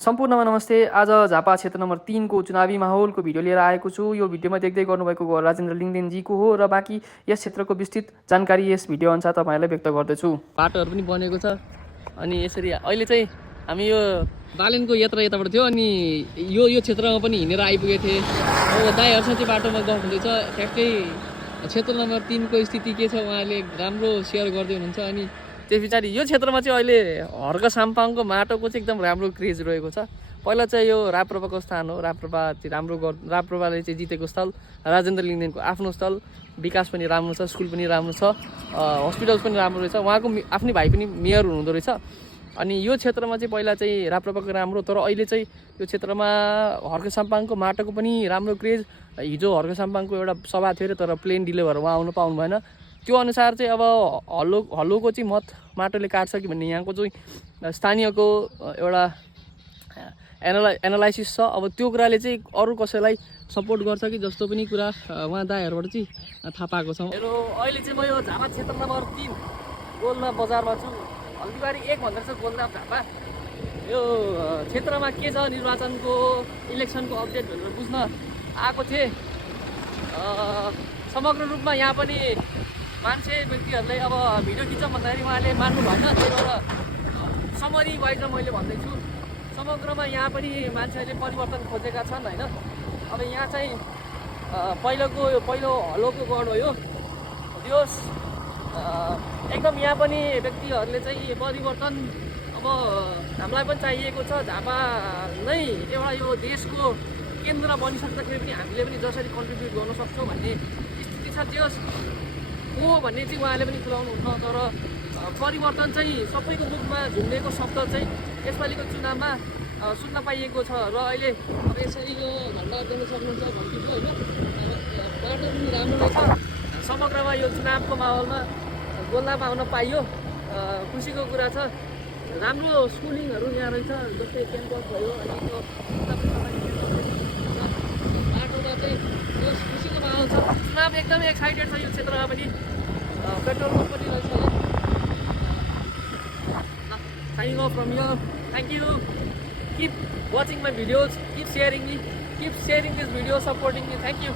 सम्पूर्णमा नमस्ते। आज झापा क्षेत्र नम्बर 3 को चुनावी माहौलको भिडियो लिएर आएको छु। यो भिडियोमा देख्दै गर्नुभएको राजेन्द्र लिङदेनजीको हो र बाँकी यस क्षेत्रको विस्तृत जानकारी यस भिडियो अनुसार तपाईँहरूलाई व्यक्त गर्दछु। बाटोहरू पनि बनेको छ अनि यसरी अहिले चाहिँ हामी यो बालेनको यात्रा यताबाट थियो अनि यो क्षेत्रमा पनि हिँडेर आइपुगेको थिएँ। अब दाइहरूसँग चाहिँ बाटोमा गफ हुँदैछ। ठ्याक्कै क्षेत्र नम्बर 3 को स्थिति के छ उहाँले राम्रो सेयर गर्दै हुनुहुन्छ। अनि त्यस पछाडि यो क्षेत्रमा चाहिँ अहिले हर्क साम्पाङको माटोको चाहिँ एकदम राम्रो क्रेज रहेको छ। पहिला चाहिँ यो राप्रपाको स्थान हो। राप्रपा चाहिँ राप्रपाले चाहिँ जितेको स्थल, राजेन्द्र लिङदेनको आफ्नो स्थल। विकास पनि राम्रो छ, स्कुल पनि राम्रो छ, हस्पिटल्स पनि राम्रो रहेछ। उहाँको आफ्नै भाइ पनि मेयर हुनुहुँदो रहेछ। अनि यो क्षेत्रमा चाहिँ पहिला चाहिँ राप्रपाको राम्रो, तर अहिले चाहिँ यो क्षेत्रमा हर्क साम्पाङको माटोको पनि राम्रो क्रेज। हिजो हर्क साम्पाङको एउटा सभा थियो अरे, तर प्लेन डिले भएर उहाँ आउनु पाउनु भएन। त्यो अनुसार चाहिँ अब हल्लोको चाहिँ मत माटोले काट्छ कि भन्ने यहाँको चाहिँ स्थानीयको एउटा एनालाइसिस छ। अब त्यो कुराले चाहिँ अरू कसैलाई सपोर्ट गर्छ कि जस्तो पनि कुरा उहाँ दाइहरूबाट चाहिँ थाहा पाएको छ। हेलो, अहिले चाहिँ म यो झापा क्षेत्र नम्बर 3 गोल्ना बजारमा छु। हल्दीबारी 1 भन्दो रहेछ गोल्ना झापा। यो क्षेत्रमा के छ निर्वाचनको इलेक्सनको अपडेट भनेर बुझ्न आएको थिएँ। समग्र रूपमा यहाँ पनि मान्छे व्यक्तिहरूले अब भिडियो खिच्छ भन्दाखेरि उहाँले मान्नु भएन। त्यही भएर समरी वाइजमा मैले भन्दैछु, समग्रमा यहाँ पनि मान्छेहरूले परिवर्तन खोजेका छन् होइन। अब यहाँ चाहिँ पहिलो हलोको गढ हो यो दियोस्। एकदम यहाँ पनि व्यक्तिहरूले चाहिँ परिवर्तन अब हामीलाई पनि चाहिएको छ। झापा नै एउटा यो देशको केन्द्र बनिसक्दाखेरि पनि हामीले पनि जसरी कन्ट्रिब्युट गर्न सक्छौँ भन्ने स्थिति छ। त्यस हो भन्ने चाहिँ उहाँले पनि खुलाउनुहुन्छ। तर परिवर्तन चाहिँ सबैको मुखमा झुन्डेको शब्द चाहिँ यसपालिको चुनावमा सुन्न पाइएको छ। र अहिले अब यसरी यो झन्डा देख्न सक्नुहुन्छ घन्टीको होइन, बाटो पनि राम्रो रहेछ। समग्रमा यो चुनावको माहौलमा गोल्लामा आउन पाइयो, खुसीको कुरा छ। राम्रो स्कुलिङहरू यहाँ रहेछ, जस्तै क्याम्पस भयो। अनि बाटोमा चाहिँ खुसीको माहौल छ। चुनाव एकदमै एक्साइटेड छ यो क्षेत्रमा पनि। पेट्रोल पम्प पनि रहेछ। Signing off from here. Thank you. Keep watching my videos. Keep sharing this video, supporting me. Thank you.